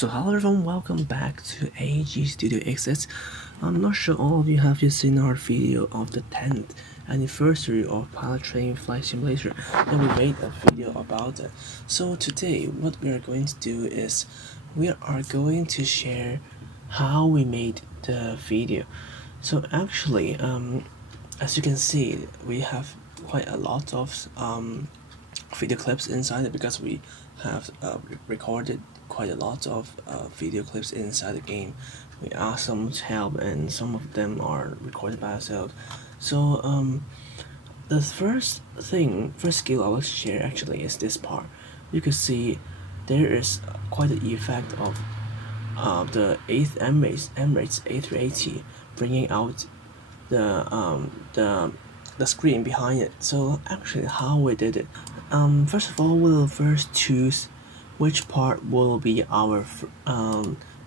So hello everyone, welcome back to AG Studio Exits. I'm not sure all of you have seen our video of the 10th anniversary of Pilot Training Flight Simulator, and we made a video about it. So today what we are going to do is we are going to share how we made the video. So actually, as you can see, we have quite a lot of video clips inside it because we have recorded quite a lot of video clips inside the game. We asked some help and some of them are recorded by ourselves. So the first skill I will share actually is this part. You can see there is quite an effect of the 8th Emirates A380 bringing out the screen behind it. So actually how we did it, first of all we'll first choose which part will be our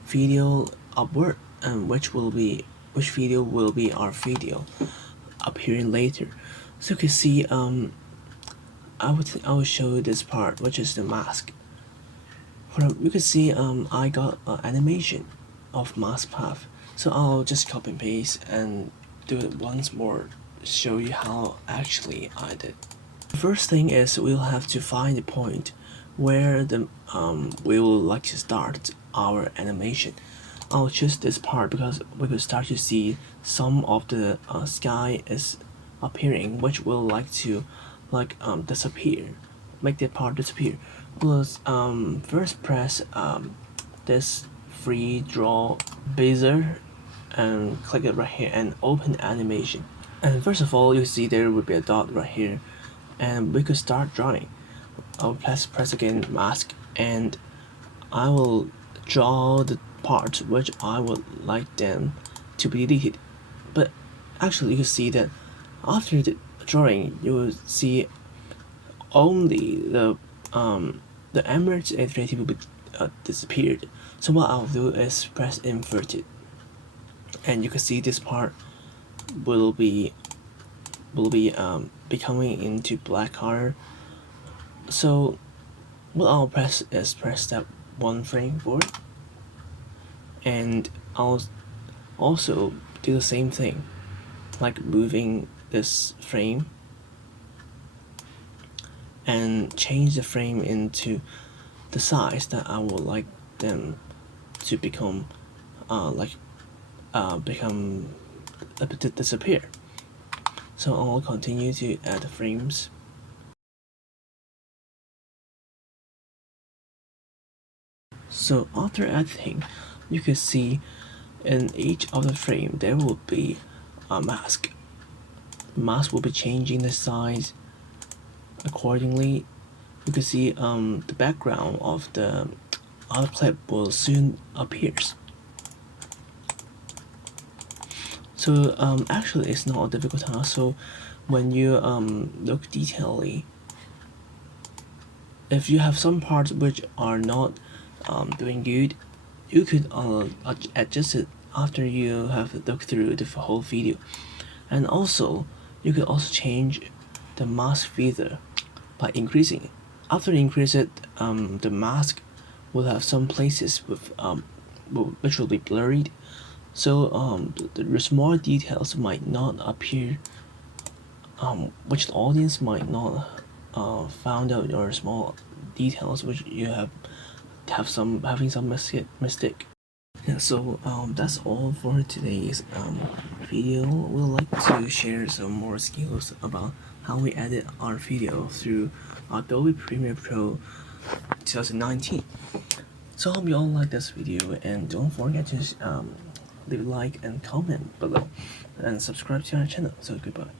video upward and which video will be our video appearing later. So you can see I will show you this part, which is the mask. You can see I got an animation of mask path, so I'll just copy and paste and do it once more, show you how actually I did. The first thing is we'll have to find the point where we will like to start our animation. I'll choose this part because we could start to see some of the sky is appearing, which will like to disappear, make that part disappear. We'll first press this free draw bezier and click it right here and open animation. And first of all, you see there will be a dot right here, and we could start drawing. I'll press again mask, and I will draw the parts which I would like them to be deleted. But actually you can see that after the drawing you will see only the Emirates A380 will be disappeared. So what I'll do is press inverted, and you can see this part will be becoming into black color. So what I'll press is press that one frame forward, and I'll also do the same thing, like moving this frame and change the frame into the size that I would like them to become disappear. So I'll continue to add frames. So after adding, you can see in each of the frame there will be a mask. The mask will be changing the size accordingly. You can see the background of the other clip will soon appears. So actually it's not a difficult task. So when you look detailedly, if you have some parts which are not doing good, you could adjust it after you have looked through the whole video. And also you could also change the mask feather by increasing it. After you increase it, the mask will have some places with which will be blurred, so the small details might not appear, which the audience might not found out, or small details which you having some mistake. Yeah, so that's all for today's video. We'd like to share some more skills about how we edit our video through Adobe Premiere Pro 2019. So I hope you all like this video, and don't forget to leave a like and comment below and subscribe to our channel. So goodbye.